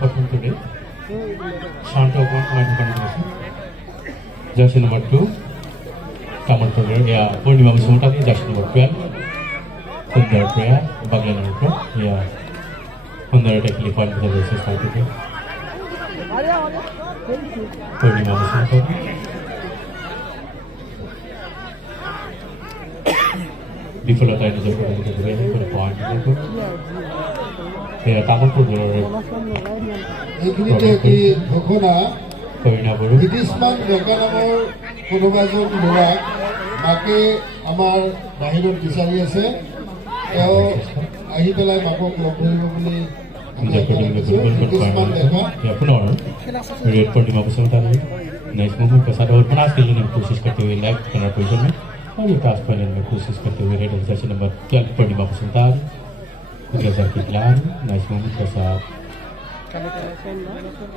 perform today. Shanta point contribution. Jersey number 2. Kamal Togar. Purnima Musumtani. Jersey number 12. Sundar Priya. Bagla number 12. Sundar technically point with the basis for today. Purnima Musumtani. Before that, I just want to get a point. Kamal Togar. এইখিনিতে কি ঘোষণা বিদেশমান ডেকা নামৰ কোনোবা এজন ল'ৰাক মাকে আমাৰ বাহিৰত বিচাৰি আছে তেওঁ আহি পেলাই মাকক লগ ধৰিব বুলি বিদেশমান ডেকা पुनः रेड पूर्णिमा को समझता है नेक्स्ट मूवमेंट के साथ और प्रयास के लिए कोशिश करते हुए लेफ्ट कॉर्नर पोजीशन में और ये पास फाइनल में कोशिश करते हुए रेड जर्सी नंबर 12 पूर्णिमा को समझता है जैसा कि खिलाड़ी नेक्स्ट मूवमेंट के साथ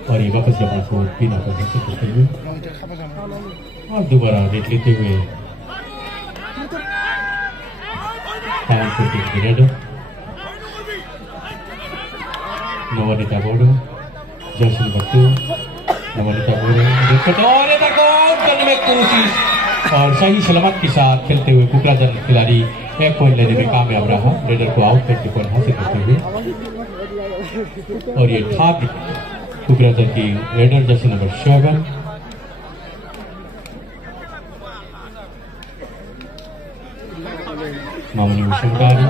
और ये वापस जब आपको बिना करने से करते हुए और दोबारा रेड लेते हुए टाइम को रेड नवनीता बोर्डो जर्सी नंबर 2 नवनीता बोर्डो और आउट करने में कोशिश और सही सलामत के साथ खेलते हुए कुकराजर खिलाड़ी एक पॉइंट लेने में कामयाब रहा रेडर को आउट करके पॉइंट हासिल करते हुए और ये ठाक कुकराजर की रेडर जर्सी नंबर 7 मामूली मुशंगारी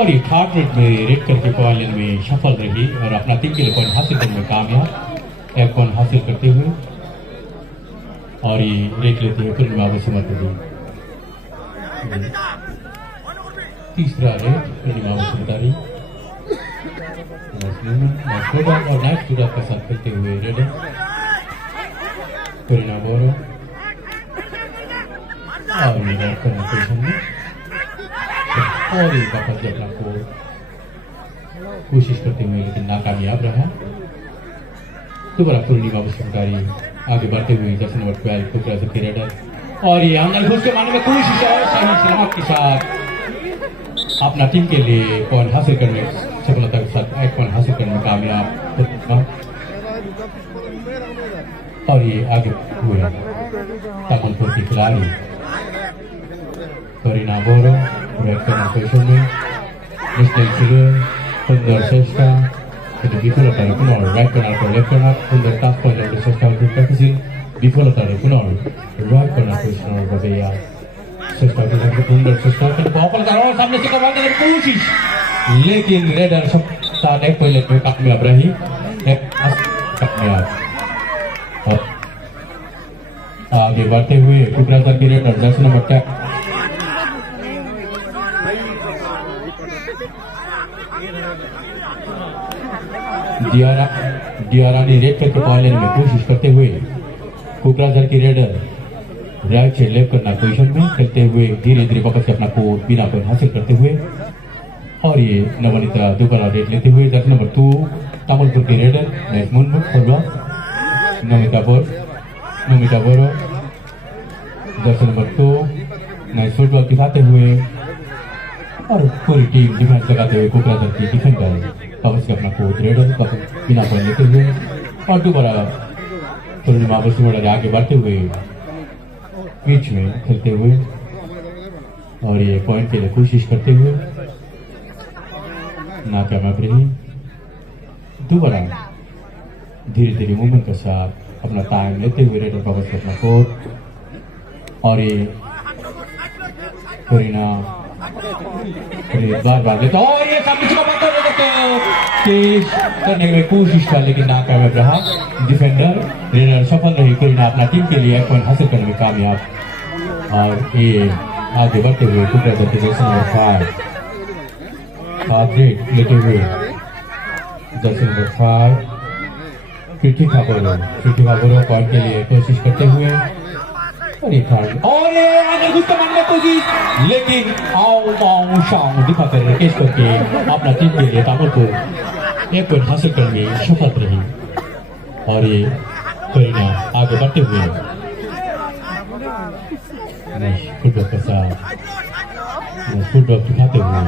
और ये थर्ड रेड में रेड करके पॉइंट में सफल रही और अपना 3 के लिए पॉइंट हासिल करने में कामयाब एक पॉइंट हासिल करते हुए और ये रेड लेते हुए पूर्णिमा को समर्थ हुई तीसरा रेड पूर्णिमा को समझदारी और नेक्स्ट टूडा के साथ खेलते हुए रेड पूर्णिमा बोरो और ये रेड करने पोजीशन में और एक वापस अपना को कोशिश करते हुए लेकिन नाकामयाब रहा दोबारा पूर्णिमा मुस्लिमकारी आगे बढ़ते हुए जर्सी नंबर 12 कुकराजर की रेडर और ये अंदर घुस के मारने में कोशिश और सही सलामत के साथ अपना टीम के लिए पॉइंट हासिल करने सफलता के साथ एक पॉइंट हासिल करने में कामयाब और ये आगे हुए तामलपुर की खिलाड़ी करीना बोरो रेड कॉर्नर पोजीशन में मिस्टर फिगर सुंदर श्रेष्ठा विफलता पुनः राइट कॉर्नर पर लेफ्ट कॉर्नर सुंदर टॉप पॉइंट श्रेष्ठा की प्रैक्टिसिंग विफलता पुनः राइट कॉर्नर पोजीशन और बजैया श्रेष्ठा की सुंदर श्रेष्ठा को बॉल करो सामने से करवाने की कोशिश लेकिन रेडर सब साथ एक पॉइंट में कामयाब रही एक कामयाब और आगे बढ़ते हुए कुकराजर की रेडर जर्सी नंबर 10 डियारा ने रेड करके पॉइंट में कोशिश करते हुए कुकराजर की रेडर राइट से लेफ्ट करना पोजीशन में खेलते हुए धीरे धीरे वापस से अपना कोड बिना पॉइंट हासिल करते हुए और ये नवनीता दोबारा रेड लेते हुए जर्सी नंबर 2 तामलपुर की raider next movement forward Namita Boro jersey number 2 next football दिखाते हुए और पूरी टीम डिफेंस लगाते हुए कुकराजर की डिफेंडर वापस से अपना कोच रेडर वापस बिना पॉइंट लेते हुए और दोबारा पूर्णिमा मुस्लिमकारी आगे बढ़ते हुए बीच में खेलते हुए और ये पॉइंट के लिए कोशिश करते हुए नाकामयाब रही दोबारा धीरे धीरे मूवमेंट के साथ अपना टाइम लेते हुए रेडर वापस से अपना कोच और ये करीना बार लेता और ये सामने करने में कोशिश कर लेकिन नाकामयाब रहा डिफेंडर रेडर सफल रही करीना अपना टीम के लिए एक पॉइंट हासिल करने में कामयाब और ये आगे बढ़ते हुए कुकराजर के जर्सी नंबर 5 लेते हुए जर्सी नंबर 5 कृतिका बोरो पॉइंट के लिए कोशिश करते हुए और ये आगे घुसकर मारने की कोशिश, लेकिन आओ दिखाकर केस करके अपना टीम के लिए तामुलपुर एक पॉइंट हासिल करने में सफल रही। और ये करीना आगे बढ़ते हुए फुटबॉल के साथ फुटबॉल दिखाते हुए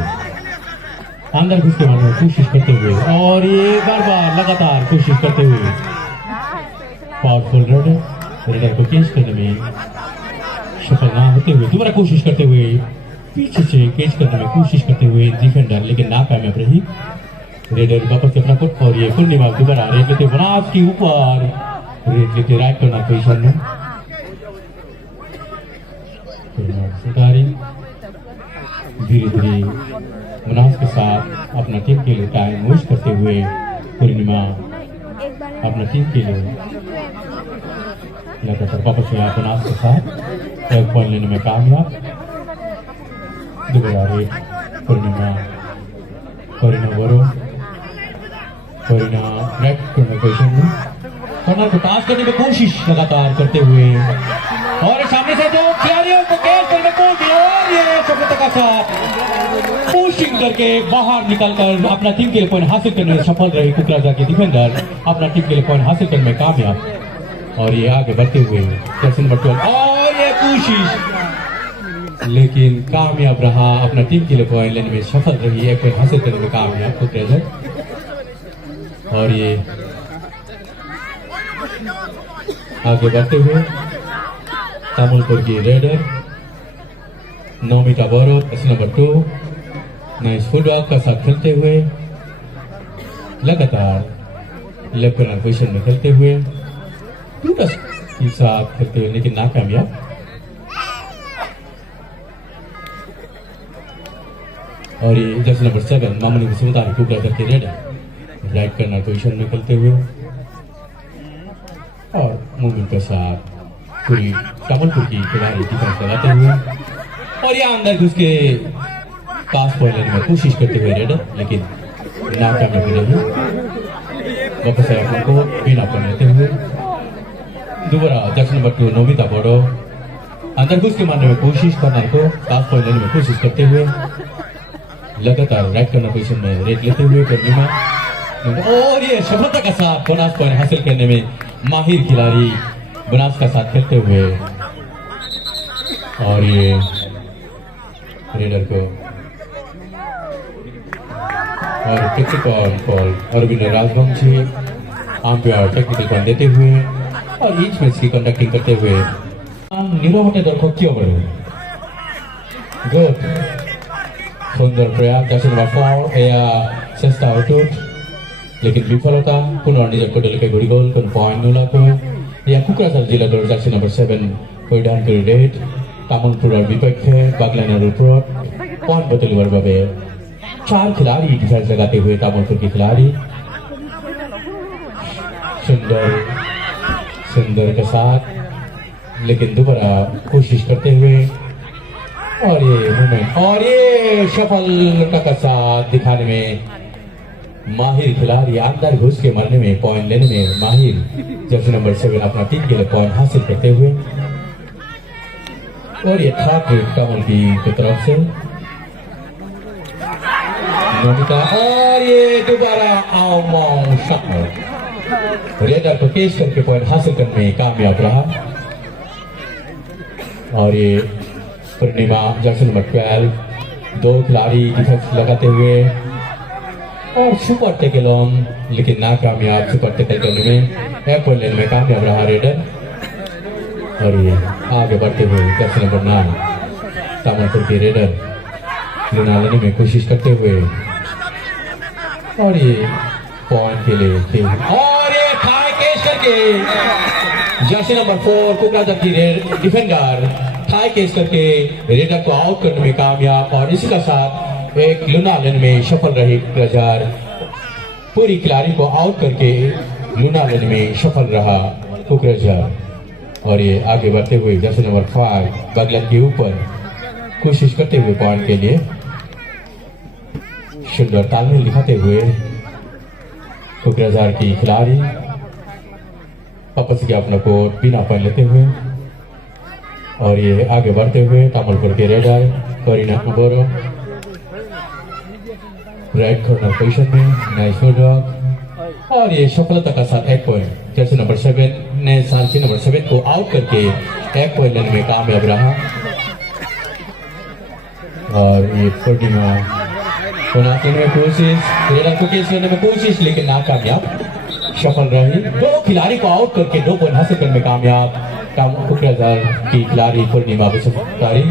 अंदर घुस के मारने की कोशिश करते हुए, और ये बार लगातार कोशिश करते हुए पावरफुल रेडर को कैच करने में सफल ना होते हुए दोबारा कोशिश करते हुए पीछे से कैच करने में कोशिश करते हुए डिफेंडर, लेकिन नाकामयाब रही। रेडर वापस से अपना फुट, और ये पूर्णिमा दोबारा रेड लेते बनास के ऊपर रेड लेते राइट करना पोजिशन में धीरे धीरे मुनास के साथ अपना टीम के लिए टाइम वेस्ट करते हुए पूर्णिमा अपना टीम के लिए लगातार वापस में मुनास के साथ एक पॉइंट लेने में कामयाब। दोबारा रेड पूर्णिमा राइट करने पोजिशन में कॉर्नर को पास करने की कोशिश लगातार करते हुए, और सामने से दो खिलाड़ियों को कैच करने को और ये सफलता का साथ पुशिंग करके बाहर निकलकर अपना टीम के लिए पॉइंट हासिल करने में सफल रही। कुकराझार के डिफेंडर अपना टीम के लिए पॉइंट हासिल करने में कामयाब। और ये आगे बढ़ते हुए जर्सी नंबर 12, और ये कोशिश लेकिन कामयाब रहा, अपना टीम के लिए पॉइंट लेने में सफल रही, एक पॉइंट हासिल करने में कामयाब कुकराझार। और ये आगे बढ़ते हुए तामुलपुर की रेडर नौमिता बोरो नंबर 2 नाइस फुटबॉल का साथ खेलते हुए लगातार लेफ्ट कॉर्नर पोजीशन में खेलते हुए के साथ खेलते हुए, लेकिन नाकामयाब। और ये जर्सी नंबर 7 मामूली मुताबिक कुकराझार के रेडर राइट कॉर्नर पोजीशन में खेलते हुए और मूवमेंट के साथ पूरी तामुलपुर की खिलाड़ी डिफेंस लगाते हुए, और ये अंदर घुस के पास पॉइंट लेने में कोशिश करते हुए रेडर, लेकिन नाकामयाब रही। वापस से अपने को बिना पॉइंट लेते हुए दोबारा जर्सी नंबर 2 नौमिता बोरो अंदर घुस के मारने में कोशिश करने को पास पॉइंट लेने में कोशिश करते हुए लगातार राइट कॉर्नर पोजीशन में रेड लेते हुए पूर्णिमा, और ये सफलता का साथ बोनस पॉइंट हासिल करने में माहिर खिलाड़ी बोनस का साथ खेलते हुए। और ये रेडर को और technical call Arvind Rajvanshi umpire technical call देते हुए और इच मैच की कंडक्टिंग करते हुए नीरवते दर्शक क्यों बड़े गुड सुंदर प्रयास जैसे नंबर 4 या चेष्टा आउट, लेकिन विफलता पुनर्निर्देश को डलके गुड़ी गोल को पॉइंट नुला को या कुकराझार जिला दल जर्सी नंबर 7 परिधान कर रेड तामुलपुर विपक्षे बागलाइनार ऊपर पॉइंट बदलवर बाबे 4 खिलाड़ी डिफेंस लगाते हुए तामुलपुर के खिलाड़ी सुंदर के साथ, लेकिन दोबारा कोशिश करते हुए और ये मूवमेंट और ये सफलता का साथ दिखाने में माहिर खिलाड़ी अंदर घुस के मारने में पॉइंट लेने में माहिर जर्सी नंबर 7 अपना टीम के लिए पॉइंट हासिल करते हुए। और ये था तामुल की तरफ से नौमिता, और ये दोबारा रेडर को केस करके पॉइंट हासिल करने में कामयाब रहा। और ये पूर्णिमा जर्सी नंबर 12 2 खिलाड़ी डिफेंस लगाते हुए और सुपर टैकल ऑन, लेकिन नाकामयाब सुपर टैकल करने में एक पॉइंट लेने में कामयाब रहा रेडर। और ये आगे बढ़ते हुए जर्सी नंबर 9 तामुलपुर के रेडर लुना लेने में कोशिश करते हुए और ये पॉइंट के लिए और ये थाई केस करके जर्सी नंबर 4 कुकराझार की डिफेंडर थाई केस करके रेडर को आउट करने में कामयाब। और इसी का साथ एक लुना लेने में सफल रही कुकराझार, पूरी खिलाड़ी को आउट करके लुना लेने में सफल रहा कुकराझार। और ये आगे बढ़ते हुए जर्सी नंबर 5 बगलन के ऊपर कोशिश करते हुए पॉइंट के लिए सुंदर तालमेल दिखाते हुए कुकराझार की खिलाड़ी वापस के अपना को बिना पॉइंट लेते हुए और ये आगे बढ़ते हुए तामुलपुर के रेड आए करीना कुबोरो रेड कॉर्नर पोजीशन में नाइस ड्रॉप और ये सफलता का साथ 1 पॉइंट जर्सी नंबर 7 ने सालची नंबर 7 को आउट करके 1 पॉइंट लेने में कामयाब रहा और ये पूर्णिमा में कोशिश रेडर को केस लेने में कोशिश लेकिन नाकामयाब सफल रही 2 खिलाड़ी को आउट करके 2 पॉइंट हासिल करने में कामयाब कुकराझार की खिलाड़ी पूर्णिमा बसुफ्तारी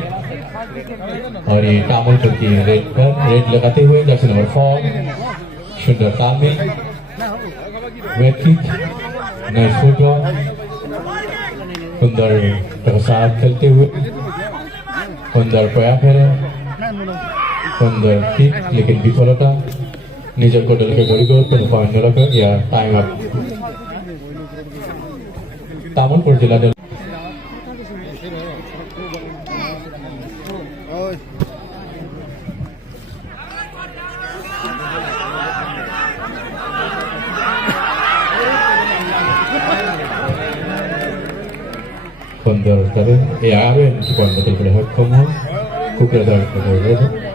और ये तामुलपुर की रेड लगाते हुए जर्सी नंबर 4 सुंदर तामिल वेट किक नाइस फोटो सुंदर के साथ खेलते हुए सुंदर पया फेरे सुंदर किक लेकिन विफलता निजर को डल के गोली को पॉइंट लगाकर या टाइम अप तामुलपुर जिला दल Pondor tadi, ya Arwen bukan betul-betul hot kamu, Kukrajar betul-betul.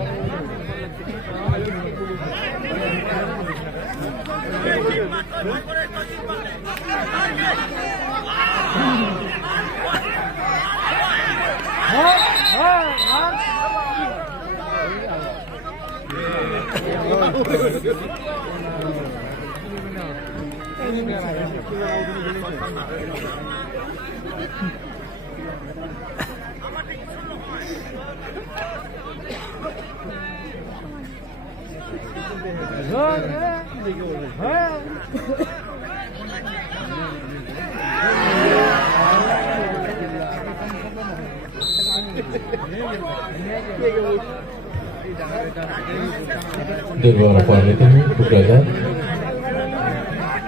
Dari beberapa poin itu Kukrajar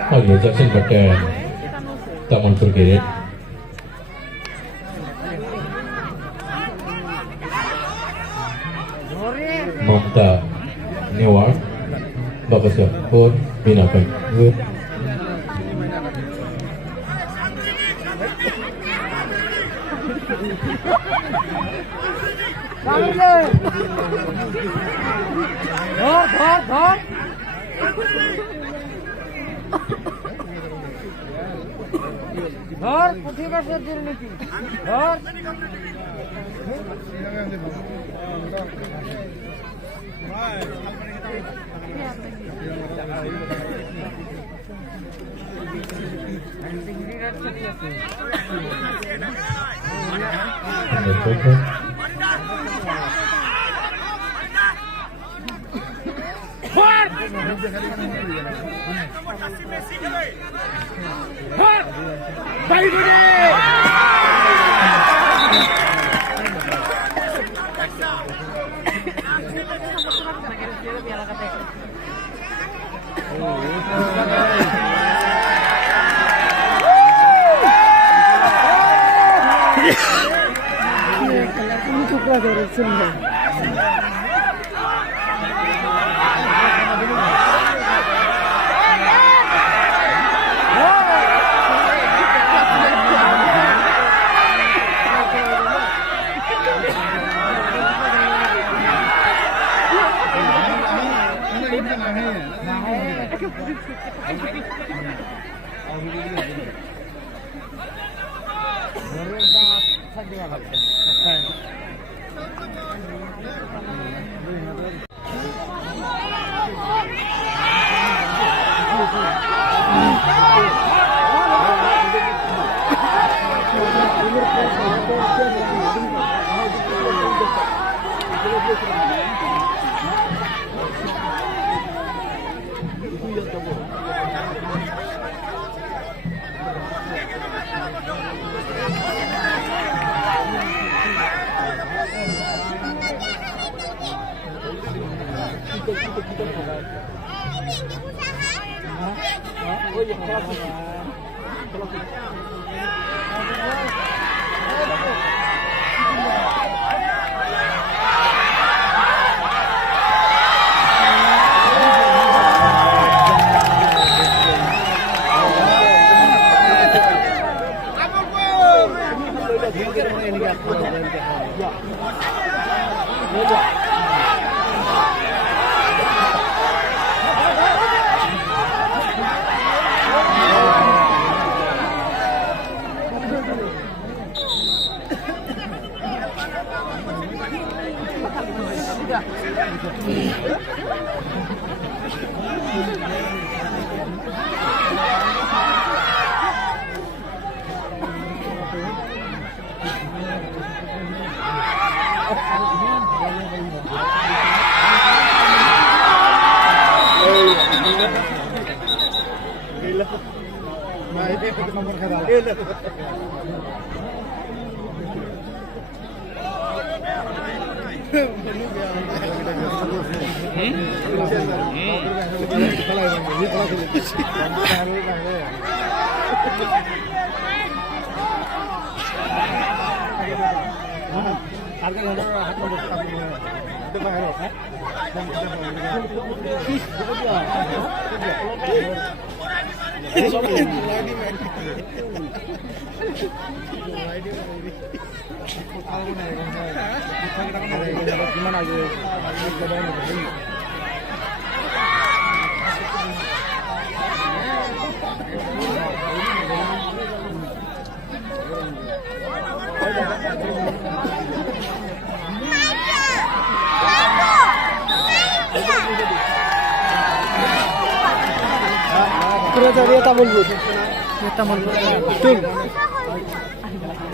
और ये जर्सी बटन तामुलपुर के रेड ममता नेवार बाबा और बिना पॉइंट ধর প্রতিবাসের দুর্নীতি ধর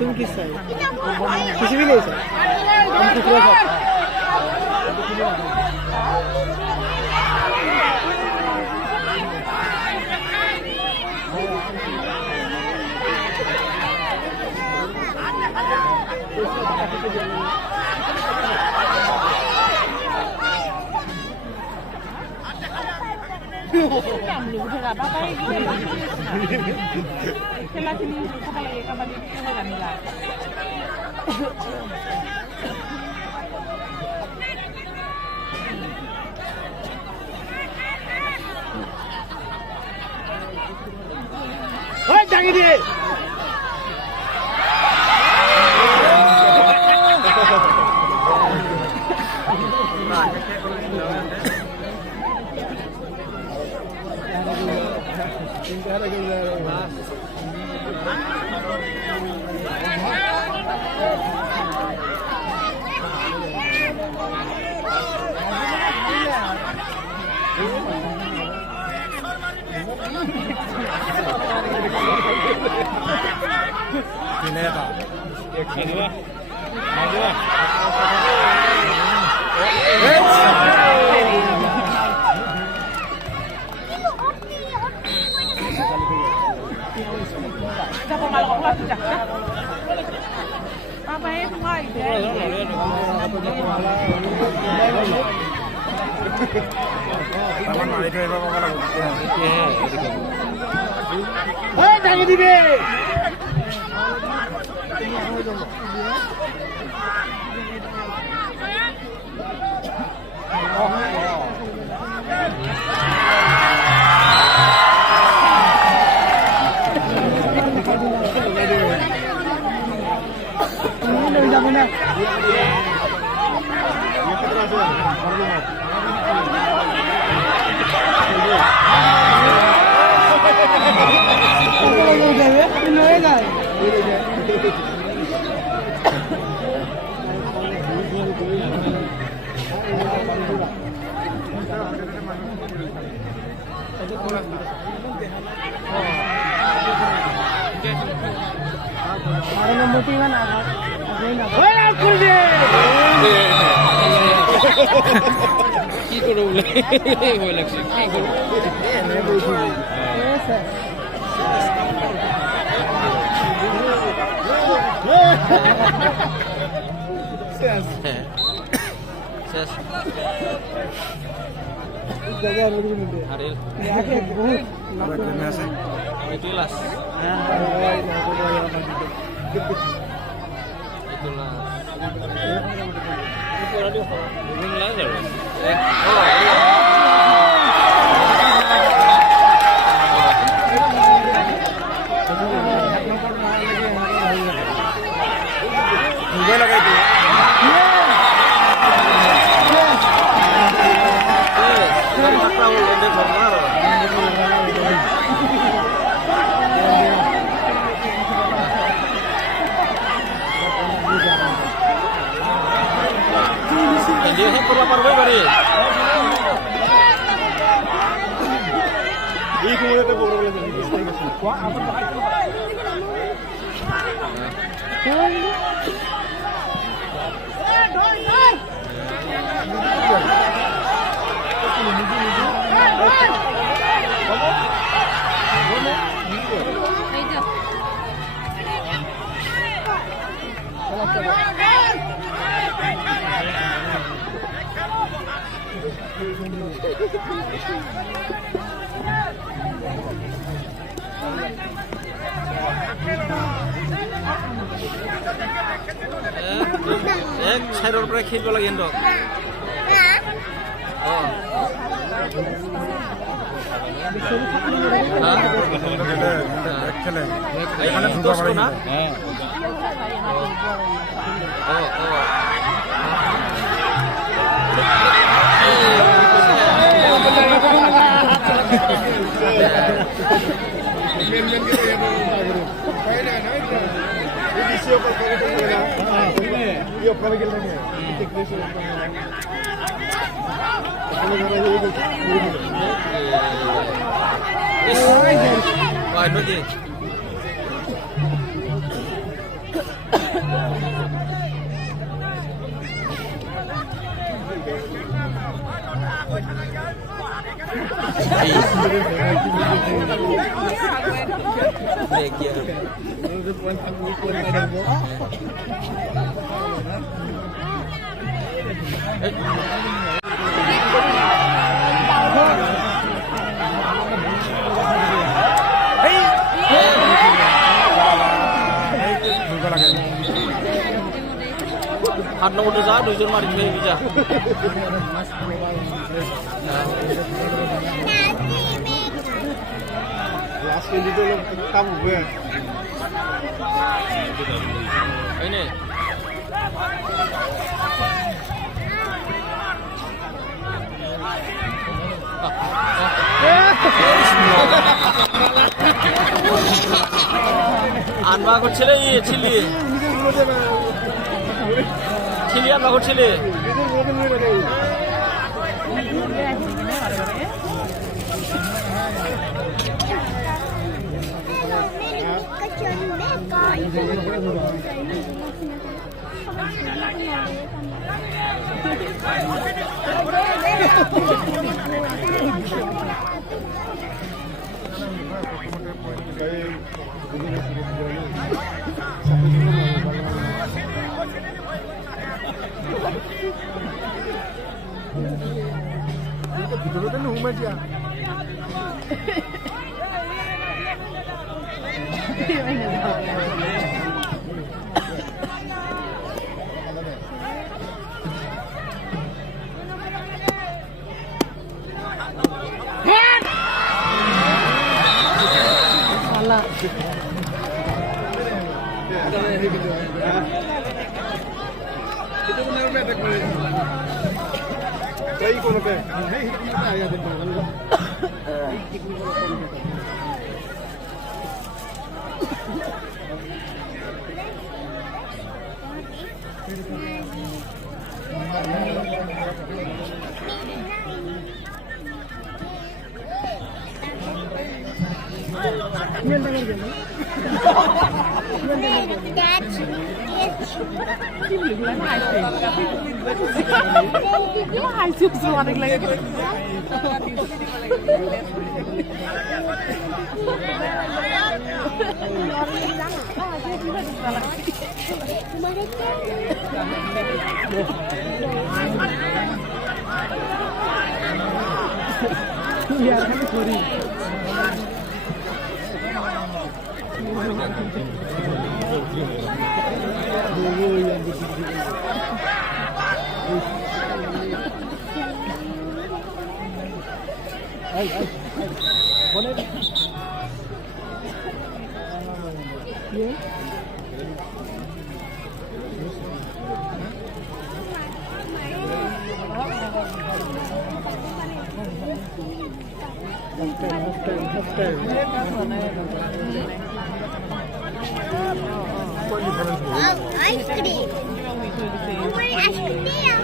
तुम किस साइड किसी भी नहीं सर हम कितना Gue lagi Dia perlu parway bari. এক সাইডৰ পৰা খেলিব লাগে সিহঁতক হাত নম্বৰটো যা দুইজন মাৰি থৈ আহিবি যা হয়নে আনবা করছিলে ছিলি ছিলি আনবা করছিলে ভিতৰতে নোসোমাই দিয়া What difference? Ice cream. Wait, ice cream there.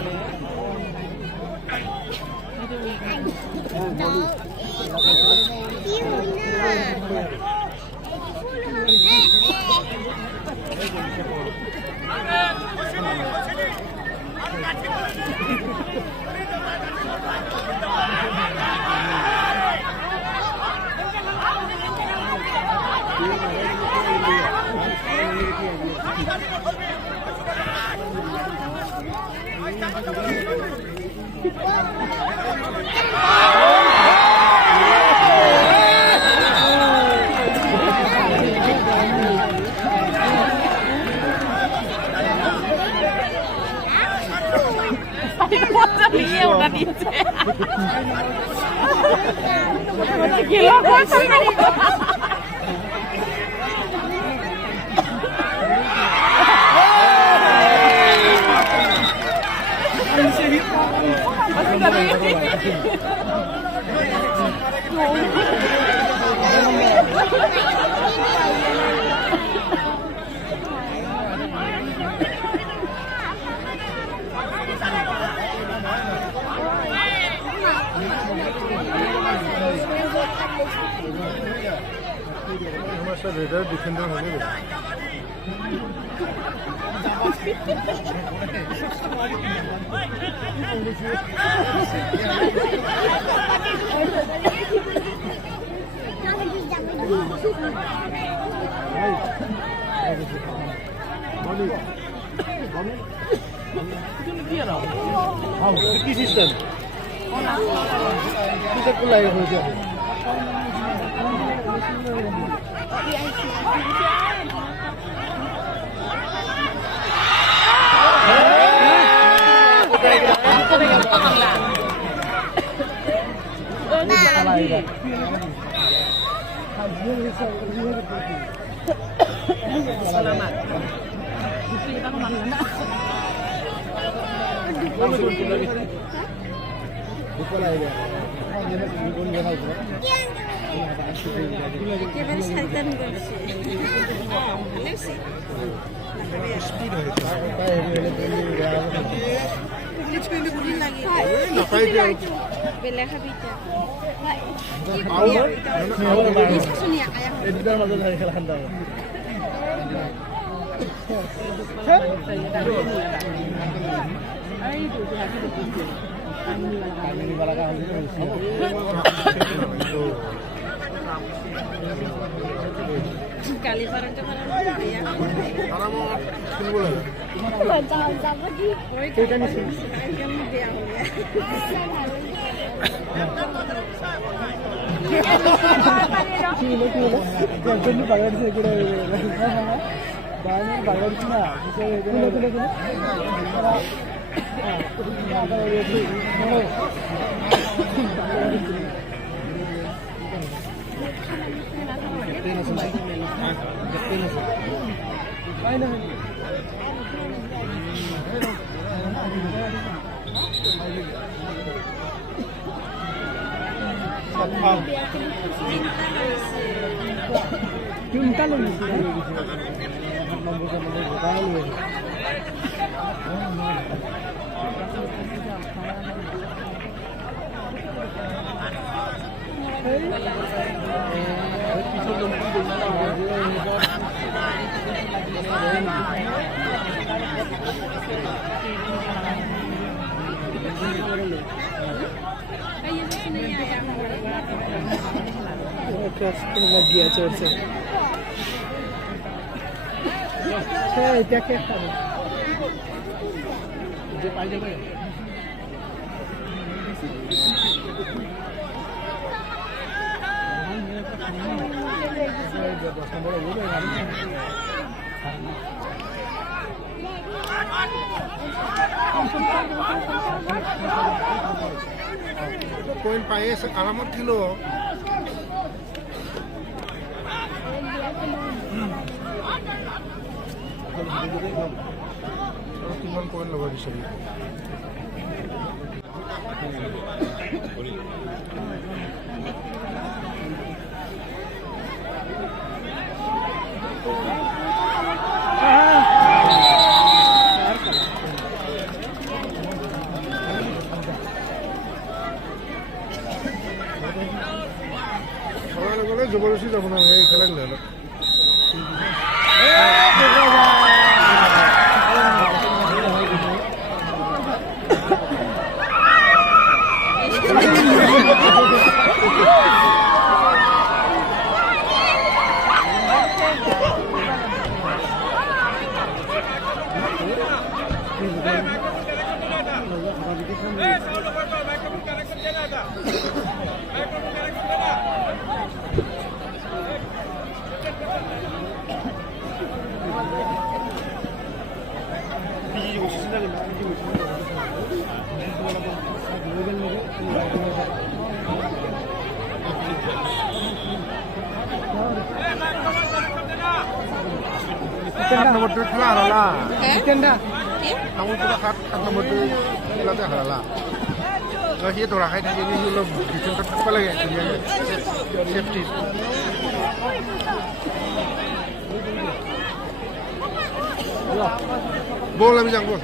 Radar defender হবে কি সিস্টেম কিসে কোলাই হয়েছে Selamat. একেবারে শয়তান করছে স্পিড হয়েছে বেলা খাবি কালি পারাটা lagi aja sih. Dia kayak apa? Dia aja apa ya? Poin paes alamat kilo. Kalau 3 poin lebih bisa. জবৰদস্তি যাব নালাগে এই খেলা দিলে অলপ সাত নম্বরটো খেলা হারালা জিতেনদা আমার পুরো সাত নম্বরটো খেলাতে হারালা সি দৌৰা খাই থাকে সি অলপ ডিফেন্সত থাকিব লাগে চেফটি বল আমি যাম বল